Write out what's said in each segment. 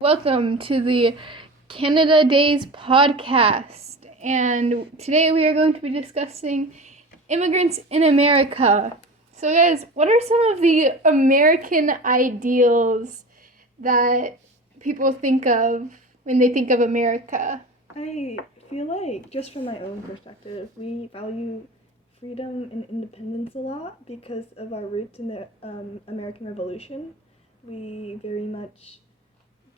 Welcome to the Canada Days podcast. And today we are going to be discussing immigrants in America. So, guys, what are some of the American ideals that people think of when they think of America? I feel like, just from my own perspective, we value freedom and independence a lot because of our roots in the American Revolution. We very much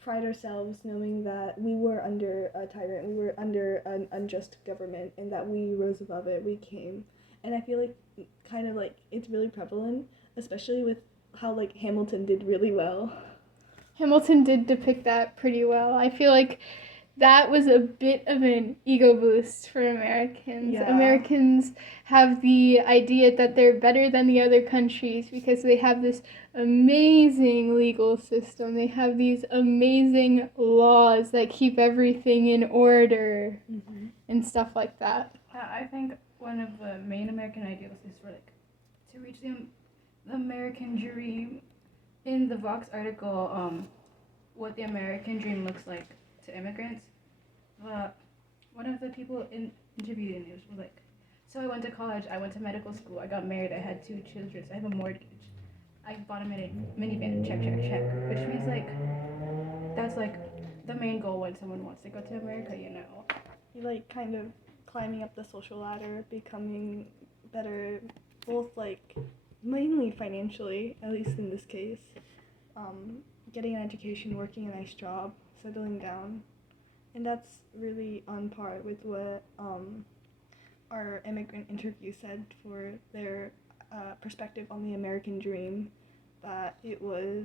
pride ourselves knowing that we were under a tyrant, we were under an unjust government, and that we rose above it, we came. And I feel like, kind of like, it's really prevalent, especially with how, like, Hamilton did really well. Hamilton did depict that pretty well. I feel like that was a bit of an ego boost for Americans. Yeah. Americans have the idea that they're better than the other countries because they have this amazing legal system. They have these amazing laws that keep everything in order and stuff like that. I think one of the main American ideals is for to reach the American dream. In the Vox article, what the American dream looks like to immigrants, one of the people interviewed in it was like, so I went to college, I went to medical school, I got married, I had 2 children, I have a mortgage, I bought a minivan, check, which means that's the main goal when someone wants to go to America, You like kind of climbing up the social ladder, becoming better, both like mainly financially, at least in this case, getting an education, working a nice job, settling down. And that's really on par with what our immigrant interview said for their perspective on the American dream, that it was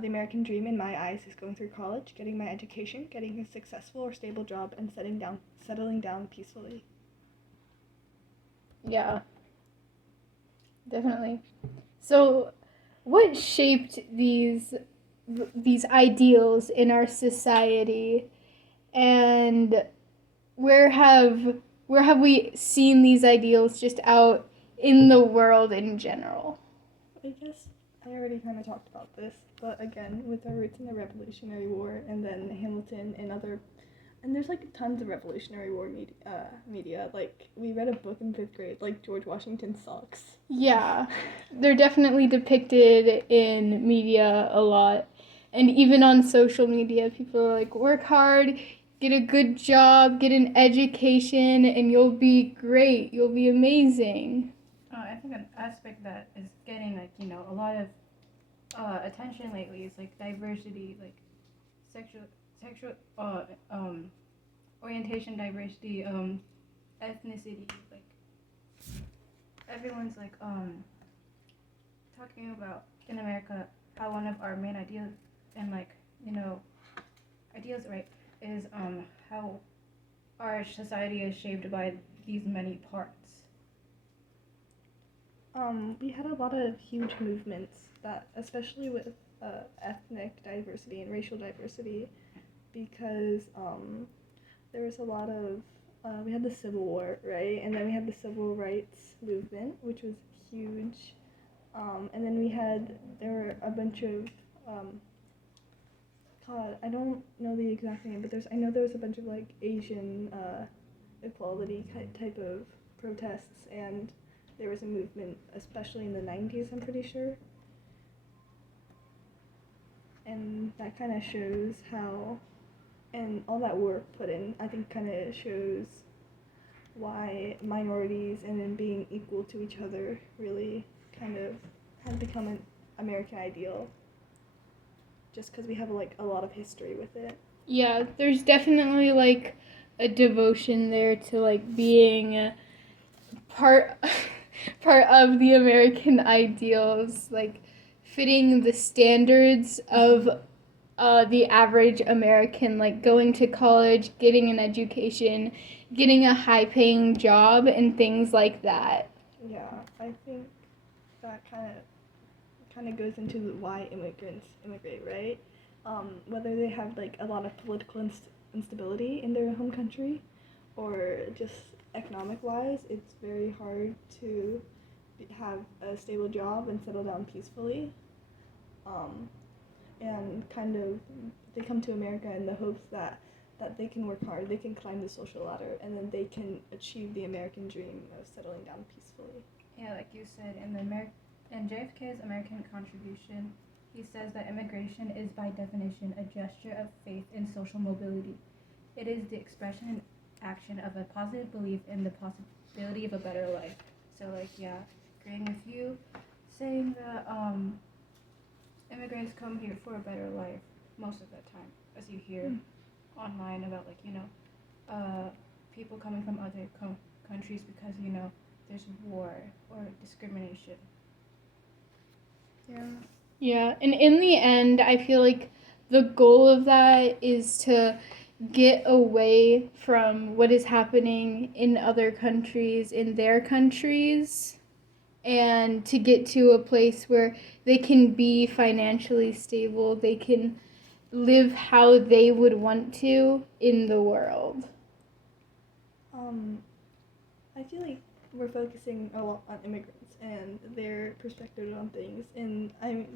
the American dream in my eyes is going through college, getting my education, getting a successful or stable job, and settling down peacefully. Yeah, definitely. So, what shaped these ideals in our society, and where have we seen these ideals just out in the world in general? I guess I already kind of talked about this, but again, with our roots in the Revolutionary War, and then Hamilton and there's like tons of Revolutionary War media. Like, we read a book in 5th grade, like George Washington's socks. Yeah, they're definitely depicted in media a lot. And even on social media, people are like, work hard, get a good job, get an education, and you'll be great. You'll be amazing. I think an aspect that is getting a lot of attention lately is diversity, sexual orientation diversity, ethnicity. Everyone's talking about in America how one of our main ideas and ideas, right, is how our society is shaped by these many parts. We had a lot of huge movements that, especially with ethnic diversity and racial diversity, because there was a lot of, we had the Civil War, right? And then we had the Civil Rights Movement, which was huge. And then there were a bunch of, God, I don't know the exact name, but I know there was a bunch of Asian equality type of protests, and there was a movement, especially in the 90s, I'm pretty sure. And that kind of shows how, and all that work put in, I think kind of shows why minorities and then being equal to each other really kind of has become an American ideal, just because we have a lot of history with it. Yeah, there's definitely a devotion there to being part of the American ideals, fitting the standards of the average American, going to college, getting an education, getting a high-paying job, and things like that. Yeah, I think that kind of goes into why immigrants immigrate, right? Whether they have a lot of political instability in their home country, or just economic-wise, it's very hard to have a stable job and settle down peacefully. and kind of they come to America in the hopes that they can work hard, they can climb the social ladder, and then they can achieve the American dream of settling down peacefully. Yeah, like you said, in JFK's American contribution, he says that immigration is by definition a gesture of faith in social mobility. It is the expression and action of a positive belief in the possibility of a better life. So, like, yeah, agreeing with you, saying that immigrants come here for a better life most of the time, as you hear online about, like, people coming from other countries because, there's war or discrimination. Yeah. Yeah, and in the end, I feel like the goal of that is to get away from what is happening in other countries, in their countries, and to get to a place where they can be financially stable, they can live how they would want to in the world. I feel like we're focusing a lot on immigrants and their perspective on things, and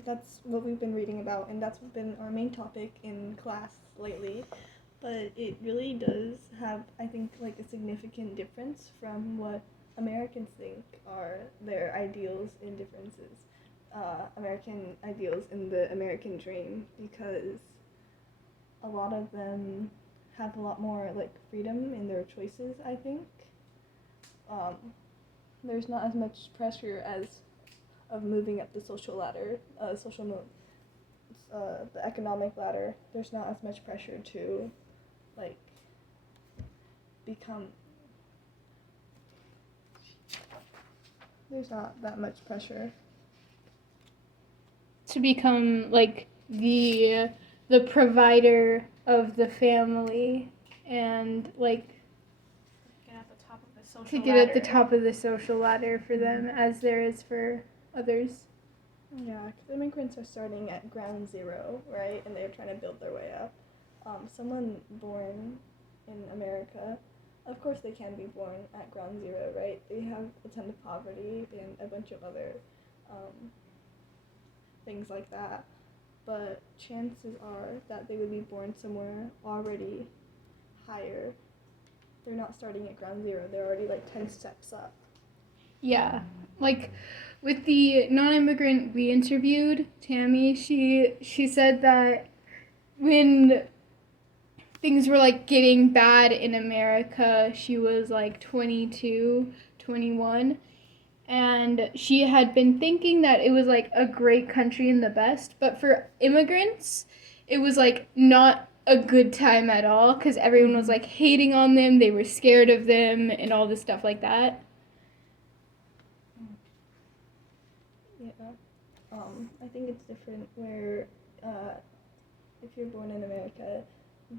that's what we've been reading about, and that's been our main topic in class lately. But it really does have, I think, like a significant difference from what Americans think are their ideals and differences, American ideals in the American dream, because a lot of them have a lot more like freedom in their choices, I think. Um, there's not as much pressure as of moving up the social ladder, the economic ladder. There's not as much pressure to like become. There's not that much pressure To become like the provider of the family and like Get at the top of the social to get ladder. at the top of the social ladder for them as there is for others. Yeah, because immigrants are starting at ground zero, right? And they're trying to build their way up. Someone born in America, of course they can be born at ground zero, right? They have a ton of poverty and a bunch of other things like that. But chances are that they would be born somewhere already higher. They're not starting at ground zero, they're already like 10 steps up. Yeah, like with the non-immigrant we interviewed, Tammy, she said that when things were like getting bad in America, she was like 22, 21, and she had been thinking that it was like a great country and the best, but for immigrants, it was like not a good time at all because everyone was like hating on them, they were scared of them, and all this stuff like that. Yeah. I think it's different where if you're born in America,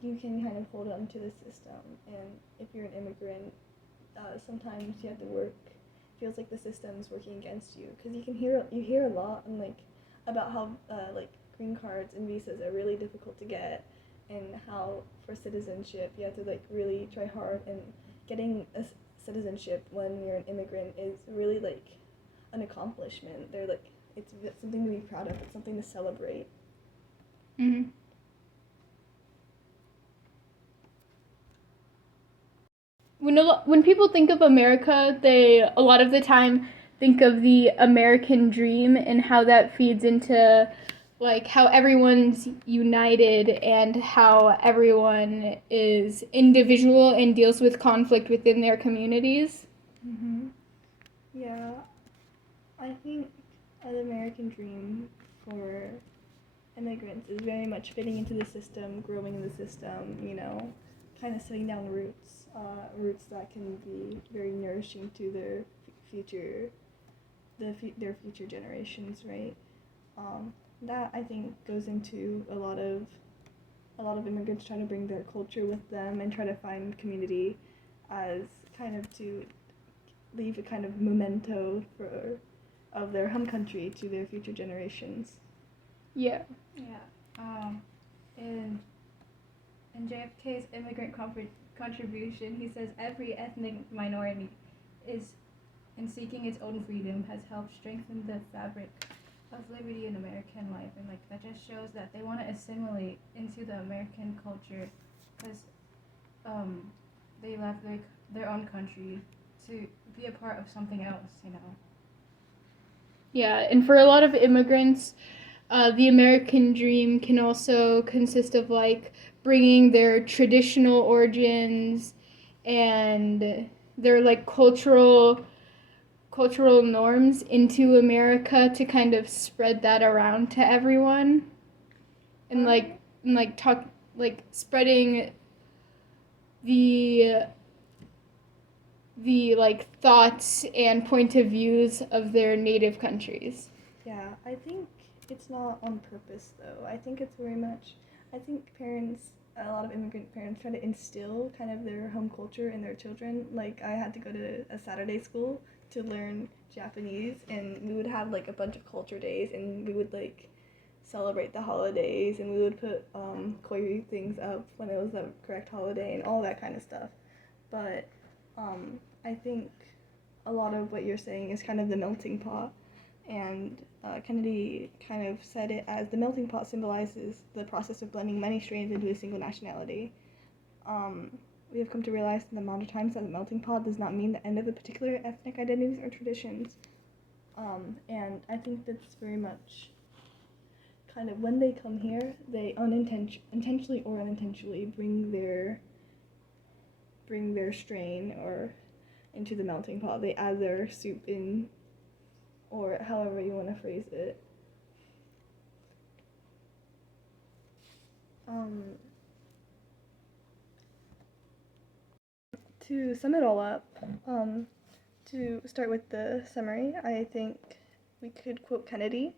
you can kind of hold on to the system, and if you're an immigrant, sometimes you have to work. Feels like the system's working against you because you hear a lot and like about how like green cards and visas are really difficult to get, and how for citizenship you have to like really try hard, and getting a citizenship when you're an immigrant is really like an accomplishment. They're like it's something to be proud of. It's something to celebrate. Mm-hmm. When people think of America, they a lot of the time think of the American dream and how that feeds into like how everyone's united and how everyone is individual and deals with conflict within their communities. Yeah, I think an American dream for immigrants is very much fitting into the system, growing in the system, kind of setting down roots that can be very nourishing to their future, their future generations, right? That I think goes into a lot of immigrants trying to bring their culture with them and try to find community as kind of to leave a kind of memento of their home country to their future generations. Yeah. Yeah. In JFK's immigrant contribution, he says every ethnic minority is in seeking its own freedom has helped strengthen the fabric of liberty in American life, and like that just shows that they want to assimilate into the American culture, because they left their own country to be a part of something else. Yeah, and for a lot of immigrants, the American dream can also consist of like bringing their traditional origins and their like cultural norms into America to kind of spread that around to everyone and like talk like spreading the like thoughts and point of views of their native countries. Yeah, I think it's not on purpose though. I think it's very much. I think parents, a lot of immigrant parents, try to instill kind of their home culture in their children. Like I had to go to a Saturday school to learn Japanese, and we would have like a bunch of culture days, and we would like celebrate the holidays, and we would put koi things up when it was the correct holiday, and all that kind of stuff. But I think a lot of what you're saying is kind of the melting pot, and Kennedy kind of said it as the melting pot symbolizes the process of blending many strains into a single nationality. We have come to realize in the amount of times that the melting pot does not mean the end of a particular ethnic identities or traditions. And I think that's very much kind of when they come here, they intentionally or unintentionally bring their strain or into the melting pot. They add their soup in, or however you want to phrase it. To sum it all up, to start with the summary, I think we could quote Kennedy.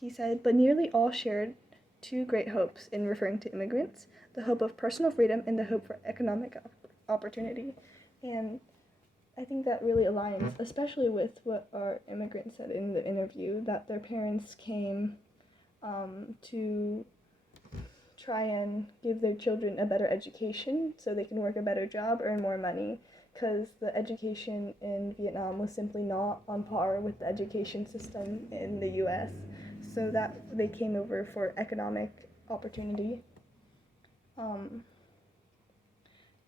He said, "But nearly all shared two great hopes," in referring to immigrants: the hope of personal freedom and the hope for economic opportunity. And I think that really aligns, especially with what our immigrant said in the interview, that their parents came to try and give their children a better education so they can work a better job, earn more money, because the education in Vietnam was simply not on par with the education system in the US. So that they came over for economic opportunity.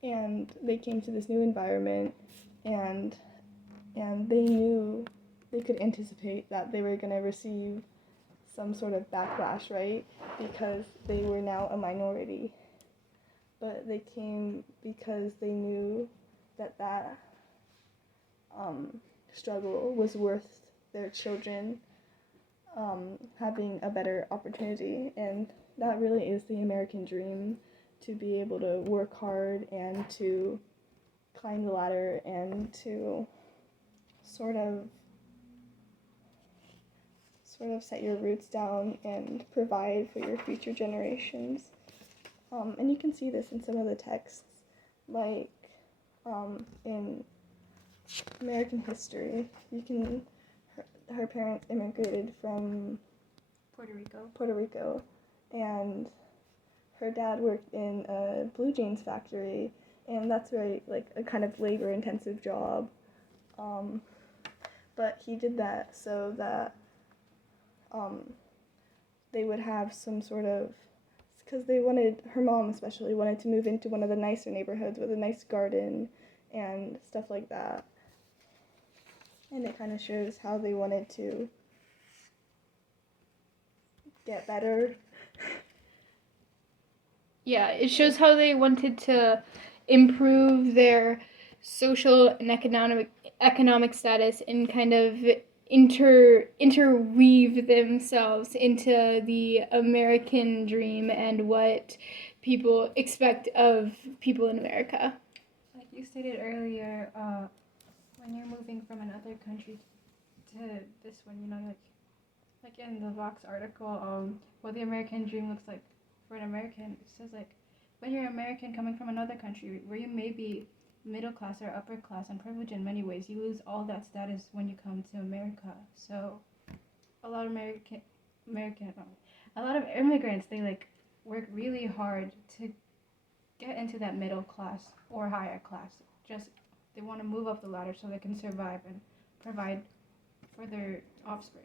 And they came to this new environment, and they knew, they could anticipate that they were going to receive some sort of backlash, right? Because they were now a minority. But they came because they knew that struggle was worth their children having a better opportunity. And that really is the American dream, to be able to work hard and to climb the ladder and to sort of set your roots down and provide for your future generations. And you can see this in some of the texts, like in American history. Her parents immigrated from Puerto Rico, and her dad worked in a blue jeans factory, and that's very like a kind of labor-intensive job. But he did that so that they would have some sort of, because her mom especially wanted to move into one of the nicer neighborhoods with a nice garden and stuff like that. And it kind of shows how they wanted to get better. Yeah, it shows how they wanted to improve their social and economic status and kind of interweave themselves into the American dream and what people expect of people in America. Like you stated earlier, when you're moving from another country to this one, like in the Vox article, what the American dream looks like for an American. It says like, when you're American coming from another country where you may be middle class or upper class and privileged in many ways, you lose all that status when you come to America. So a lot of a lot of immigrants, they like work really hard to get into that middle class or higher class. Just they want to move up the ladder so they can survive and provide for their offspring.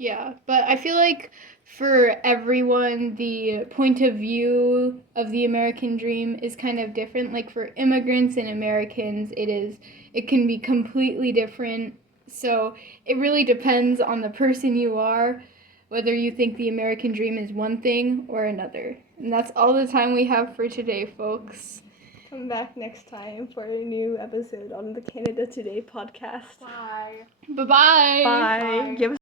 Yeah, but I feel like for everyone, the point of view of the American dream is kind of different. Like for immigrants and Americans, it can be completely different. So it really depends on the person you are, whether you think the American dream is one thing or another. And that's all the time we have for today, folks. Come back next time for a new episode on the Canada Today podcast. Bye. Bye-bye. Bye. Give us